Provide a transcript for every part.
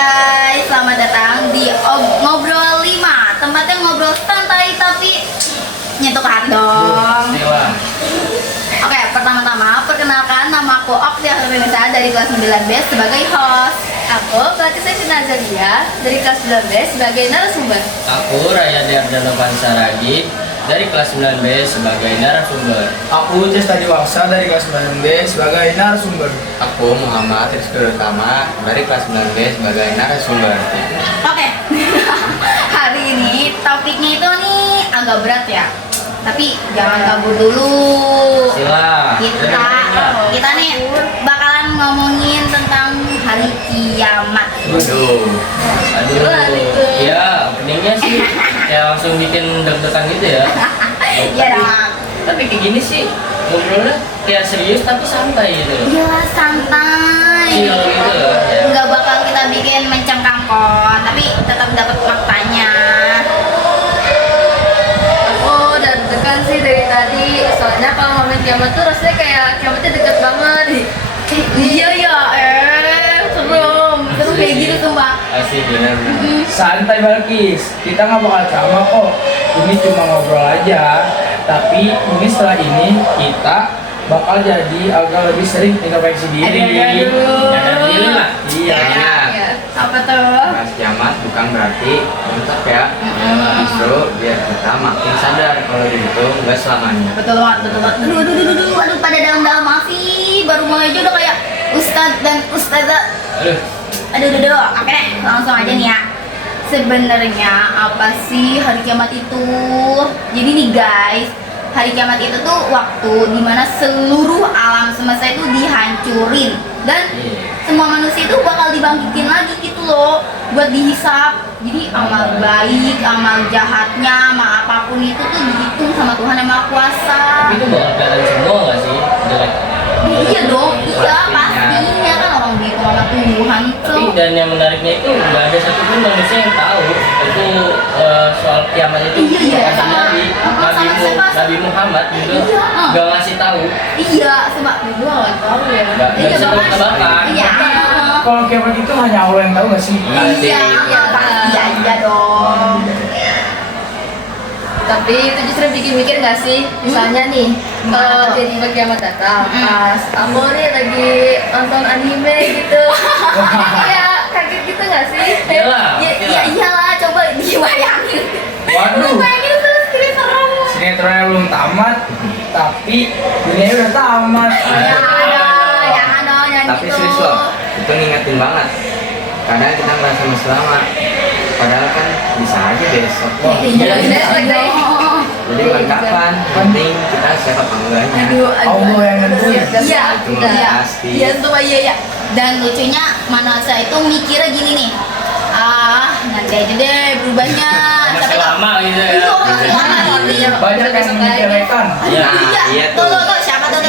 guys, selamat datang di Ngobrol 5. Tempatnya ngobrol santai tapi nyentuh ke hati dong. Oke, pertama-tama perkenalkan, nama aku Oktia Herminisa dari kelas 9B sebagai host. Aku Pelatih Sesi Nazaria dari kelas 9B sebagai narasumber. Aku Raya Diardano Pansaragi dari kelas 9B sebagai narasumber. Aku Cis Tadi Waksa dari kelas 9B sebagai narasumber. Aku Muhammad Rizky Utama dari kelas 9B sebagai narasumber. Oke, hari ini topiknya itu nih agak berat ya. Tapi jangan kabur dulu. Sila. Kita nih bakalan ngomongin tentang hari kiamat. Waduh. Aduh. Ya, openingnya sih ya langsung bikin deg-degan gitu ya. Iya dong. Tapi kayak gini sih ngobrolnya kayak serius tapi santai gitu loh. Iya, santai. Chill gitu loh. Ya. Nggak bakal kita bikin mencengkam kok, tapi tetap dapat faktanya. Oh, dan tekan sih dari tadi. Soalnya kalau ngomongin kiamat tuh rasanya kayak kiamatnya deket banget. Iya ya, serem kayak gitu tuh mbak. Asik bener. Santai Balkis, kita nggak bakal ceramah kok. Ini cuma ngobrol aja. Tapi mungkin setelah ini kita bakal jadi agak lebih sering introspeksi diri. Jangan diri lah. Iya. Iya. Apa tuh? Bahas kiamat bukan berarti untuk ya. Justru biar kita makin sadar kalau itu nggak selamanya. Betul banget, betul banget. Aduh, pada dalam-dalam masih baru mulai aja udah kayak ustadz dan ustazah. Aduh. Oke deh, langsung aja nih ya. Sebenarnya apa sih hari kiamat itu? Jadi nih guys, hari kiamat itu tuh waktu dimana seluruh alam semesta itu dihancurin dan semua manusia itu bakal dibangkitin lagi gitu loh buat dihisap. Jadi amal baik, amal jahatnya, sama apapun itu tuh dihitung sama Tuhan yang Maha Kuasa. Tapi itu bakal kelihatan semua nggak sih jelek? Iya dong, iya pastinya kan orang dihitung sama Tuhan Tapi tuh. dan yang menariknya itu nggak ada satupun manusia yang tahu itu soal kiamat itu. Iya, Bahkan sama- Nabi Muhammad juga Iya, nggak ngasih tahu. Iya, coba Gua nggak tahu ya. Nggak bisa tebak-tebakan. Iya. Kalau kiamat itu hanya Allah yang tahu nggak sih? Iya, pasti aja dong. Tapi itu justru bikin mikir nggak sih? Misalnya nih, kalau tiba-tiba kiamat datang, pas aku nih lagi nonton anime gitu. Iya, kaget gitu nggak sih? Iyalah. Ya iyalah, coba dibayangin. Waduh, Bayangin terus kira serem. sinetronnya belum tamat, tapi dunia udah tamat. Jangan dong, jangan Tapi gitu. serius loh, itu ngingetin banget. Kadang kita ngerasa masih lama, padahal kan bisa aja besok. Iya, Besok deh. Jadi bukan kapan, penting kita siap apa enggaknya. Allah yang nentuin. Iya, Itu iya, pasti. iya, tuh iya. Dan lucunya manusia itu mikirnya gini nih, nanti aja deh berubahnya. Masih Siapa tahu- lama gitu ya. Iya, masih lama ini. Banyak yang menyepelekan. Iya, iya tuh. Tuh, siapa tuh.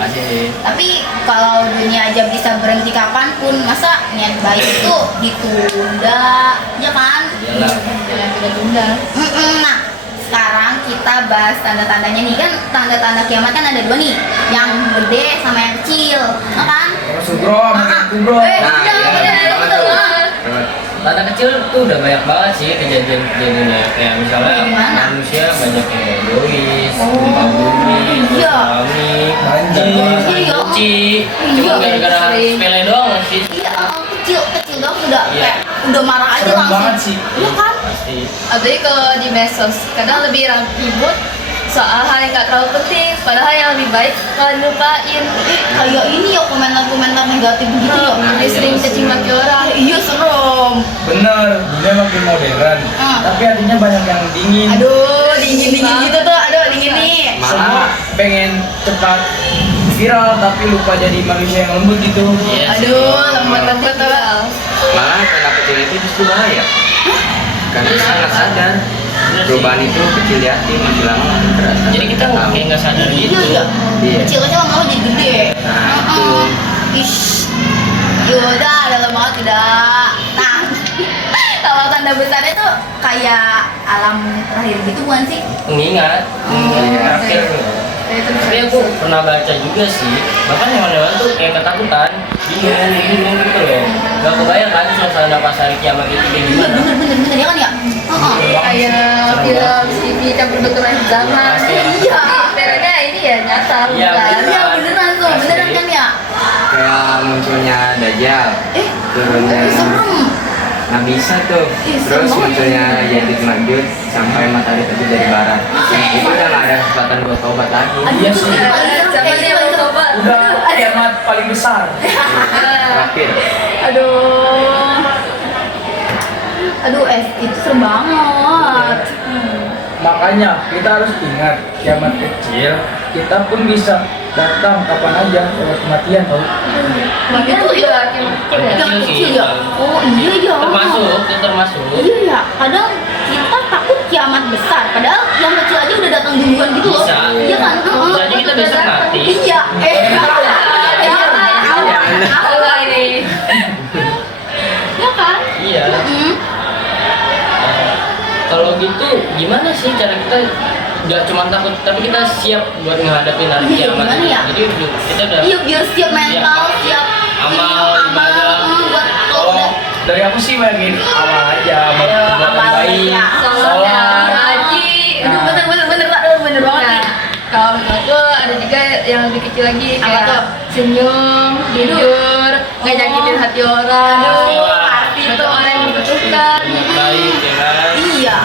Asik. Tapi kalau dunia aja bisa berhenti kapanpun, masa niat baik itu ditunda, ya kan? Iyalah. Jangan tunda-tunda. Nah, sekarang kita bahas tanda-tandanya nih kan. Tanda-tanda kiamat kan ada dua nih, yang gede sama yang kecil, ya kan? Sugro, Kubro. Nah, Iya, iya, betul. Tanda kecil tuh udah banyak banget sih kejadian-kejadiannya, kayak misalnya Gimana? manusia banyak yang egois, gempa bumi, Iya. tsunami, Banjir. dan orang Iya. suci, Iya. cuma gara-gara hal Sering. sepele doang sih. Iya, kecil dong udah Iya. kayak udah marah aja Serem langsung. banget sih. Iya kan? Pasti. Apalagi kalau di medsos, kadang lebih ribut soal hal yang nggak terlalu penting, padahal yang lebih baik kalau dilupain. Kayak ini ya komentar-komentar negatif gitu ya. Lebih sering caci maki orang. Iya serem. Bener, dunia makin modern. Tapi hatinya banyak yang dingin. Aduh, dingin gitu tuh. Aduh, dingin nih. Semua pengen cepat viral tapi lupa jadi manusia yang lembut gitu. Iya. Aduh, lembut-lembut tuh. Malah tanda kecil itu justru bahaya. Karena kita nggak sadar perubahan itu kecil di hati, makin lama makin terasa. Jadi kita tahu. kayak nggak sadar gitu. Iya. Iya. Kecil-kecil lama-lama jadi gede. Nah, itu. Ish. Yaudah, dalam banget tidak. Nah, kalau tanda besarnya tuh kayak alam terakhir gitu bukan sih? Mengingat, terakhir. Tapi aku pernah baca juga sih, bahkan hewan-hewan tuh kayak ketakutan, bingung gitu loh. Gak kebayang kan suasana pas hari kiamat itu kayak Iya gimana? bener ya kan ya. Kayak film TV campur betul zaman. Pasti. Iya. Sebenarnya ini ya nyata Iya, bukan. Iya beneran tuh, beneran kan ya. Kayak munculnya Dajjal, Eh, turunnya serem. Nabi Isa tuh, Ih, terus serem banget. munculnya Ya'juj Ma'juj sampai matahari terbit dari barat. Itu udah nggak ada kesempatan buat tobat lagi. Aduh, Iya itu sih. paling serem, Siapa kayak nih gitu, yang paling serem. coba? Udah kiamat paling besar. Terakhir. Aduh. Aduh, itu serem banget. Makanya kita harus ingat kiamat kecil kita pun bisa datang kapan aja lewat kematian tau. Itu ya Yang Kecil kecil sih, ya. Oh iya ya. Termasuk. Iya ya. Kadang kita takut kiamat besar. Padahal yang kecil aja udah datang duluan gitu loh. Bisa. Iya kan? Bisa aja kita besok mati. Iya. Allah ini. Iya kan? Iya. Hmm. Kalau gitu gimana sih cara kita nggak cuma takut tapi kita siap buat menghadapi hari Iya, kiamat? gimana ya? Jadi kita udah Iya biar siap mental, siap Amal, ini, ibadah. buat Kalau dari aku sih bayangin awal aja buat Amal, baik, ya. sholat. Haji. Aduh bener banget Nah, nih. kalau menurutku ada juga yang lebih kecil lagi Apa kayak tuh? senyum, jujur, nggak nyakitin hati orang. Pastilah. Pasti Itu tuh orang yang membutuhkan. baik ya kan? Iya.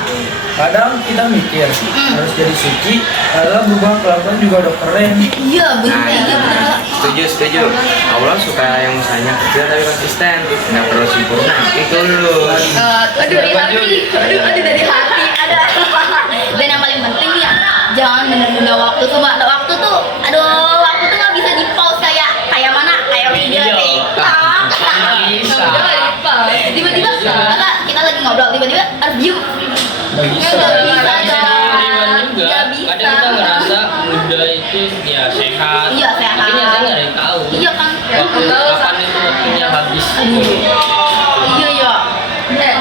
Kadang kita mikir harus jadi suci, padahal berubah kelakuan juga udah keren. Iya bener Nah, iya bener. setuju. Allah suka yang usahanya kecil tapi konsisten, nggak perlu sempurna. Itu dulu. Aduh dari hati, aduh dari hati, ada. Dan yang paling penting nih ya, jangan bener-bener waktu tuh, Mbak. Waktu tuh, waktu tuh nggak bisa di pause kayak mana, kayak video Iya. TikTok. Bisa. Tiba-tiba, kakak kita lagi ngobrol, tiba-tiba harus diem. Nggak bisa. Nggak bisa Bisa dong. sendirian juga. Nggak bisa. Kadang kita ngerasa muda itu ya sehat. Iya, sehat. Tapi nyatanya nggak ada yang tahu. Iya kan? Kapan itu waktunya habis. Iya ya. Eh,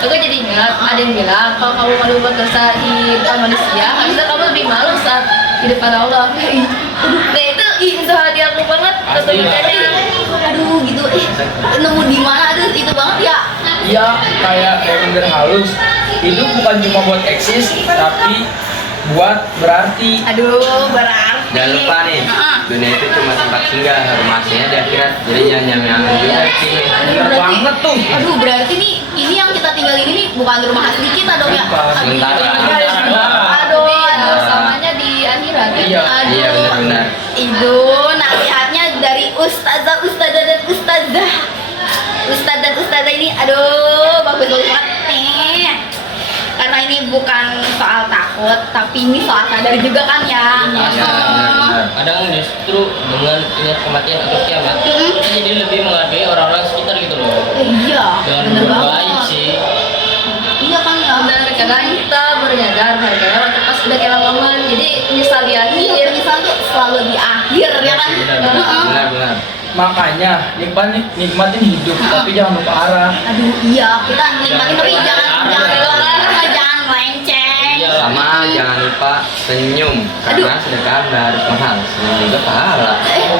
aku jadi ingat ada yang bilang kalau kamu malu buat dosa di depan manusia, harusnya kamu lebih malu saat di depan Allah. Nah itu itu hati aku banget. Pasti lah. Aduh gitu, nemu di mana? Aduh itu banget ya. Iya, kayak reminder halus. Hidup bukan cuma buat eksis, tapi buat berarti. Aduh berarti. Jangan lupa nih, Heeh. dunia itu cuma tempat singgah, rumah aslinya di akhirat. Jadi jangan nyampe juga di sini. Bener banget tuh. Aduh berarti nih ini yang kita tinggal ini nih bukan rumah asli kita dong ya? Bukan. Aduh, Sementara. Aduh, Aduh, aduh. samanya di akhirat. Iya. Aduh. Iya benar-benar. Itu nasihatnya dari ustazah dan ustazah. Ustaz dan ustazah ini aduh bagus banget nih. Karena ini bukan soal takut, tapi ini soal sadar juga kan ya. Iya, benar-benar. Kadang justru dengan ingat kematian atau kiamat, Mm-mm. kita jadi lebih menghargai orang-orang sekitar gitu loh. Iya, Dengan bener berbuat baik banget. sih. Iya kan ya. Benar, kadang kita baru nyadar harganya waktu pas udah kehilangan momen, jadi menyesal di akhir. Iya, penyesalan tuh selalu di akhir ya kan. Benar-benar. Heeh. Benar-benar. Makanya nikmatin hidup, tapi jangan lupa arah. Aduh iya, kita nikmatin tapi jangan Jangan jangan melenceng. Iya. Sama jangan lupa senyum, karena sedekah harus mahal. Senyum juga pahala.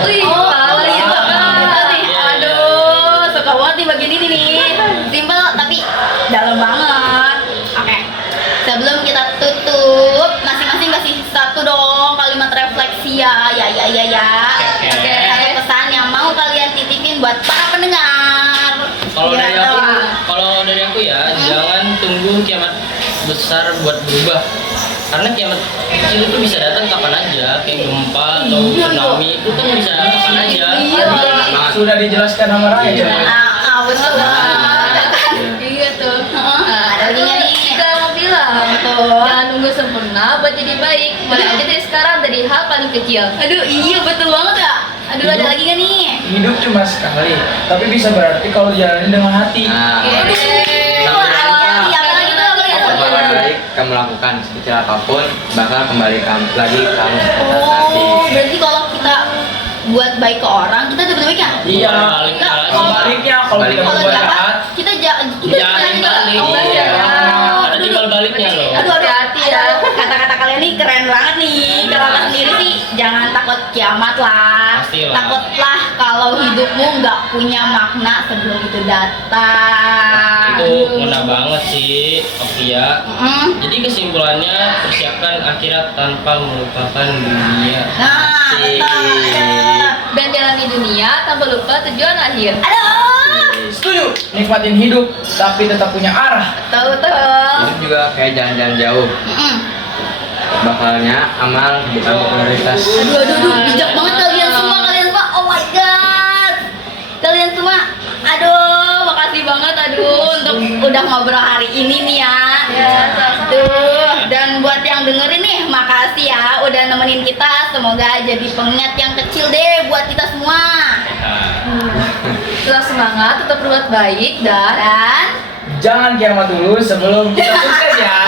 Wih, Oh, pahala iya, itu. gitu nih. Aduh, suka banget nih bagian ini nih. Simpel tapi dalam banget. Oke. Sebelum kita tutup, masing-masing kasih satu dong kalimat refleksi ya. Oke. Satu pesan yang mau kalian titipin buat para pendengar. Kalau dari aku ya, jangan tunggu kiamat besar buat berubah. Karena kiamat kecil itu bisa datang kapan aja, kayak gempa atau Iya, tsunami itu kan bisa datang kapan aja. Iya. Sudah dijelaskan sama Raya. Iya. Betul banget. Iya tuh. Ada lagi nggak nih? Kita mau bilang, Betul. jangan nunggu sempurna buat jadi baik. Mulai aja dari sekarang dari hal paling kecil. Aduh iya betul banget ya. Aduh ada lagi gak nih? Hidup cuma sekali, tapi bisa berarti kalau dijalani dengan hati. Nah, Wah, apa lagi tuh? apapun baik kamu lakukan sekecil apapun bakal kembali lagi kamu seperti hati. Oh, berarti kalau kita buat baik ke orang, kita dapat baik ya? Iya. Enggak, Sebaliknya kalau kita kalau berbuat jahat, jahat, kita Jangan balik. Oh, Iya. Ada timbal baliknya loh. Aduh, Hati-hati ya. Kata-kata kalian nih keren banget nih. Kalau aku sendiri sih jangan takut kiamat lah. Pastilah. Takutlah kalau hidupmu nggak punya makna sebelum itu datang. Itu ngena banget sih, Oktia. Mm-mm. Jadi kesimpulannya persiapkan akhirat tanpa melupakan dunia. Nah, Asik. betul. Dan jalani dunia tanpa lupa tujuan akhir. Aduh, Setuju. Nikmatin hidup tapi tetap punya arah. betul. Hidup juga kayak jalan-jalan jauh. Mm-mm. Bakalnya amal bukan popularitas. Aduh, bijak banget kalian semua, oh my god. Kalian semua, aduh, makasih banget, untuk udah ngobrol hari ini nih ya. Tuh, dan buat yang dengerin nih, makasih ya udah nemenin kita. Semoga jadi pengingat yang kecil deh buat kita semua. Tetap semangat, tetap berbuat baik dan Dan Jangan kiamat dulu sebelum kita sukses ya.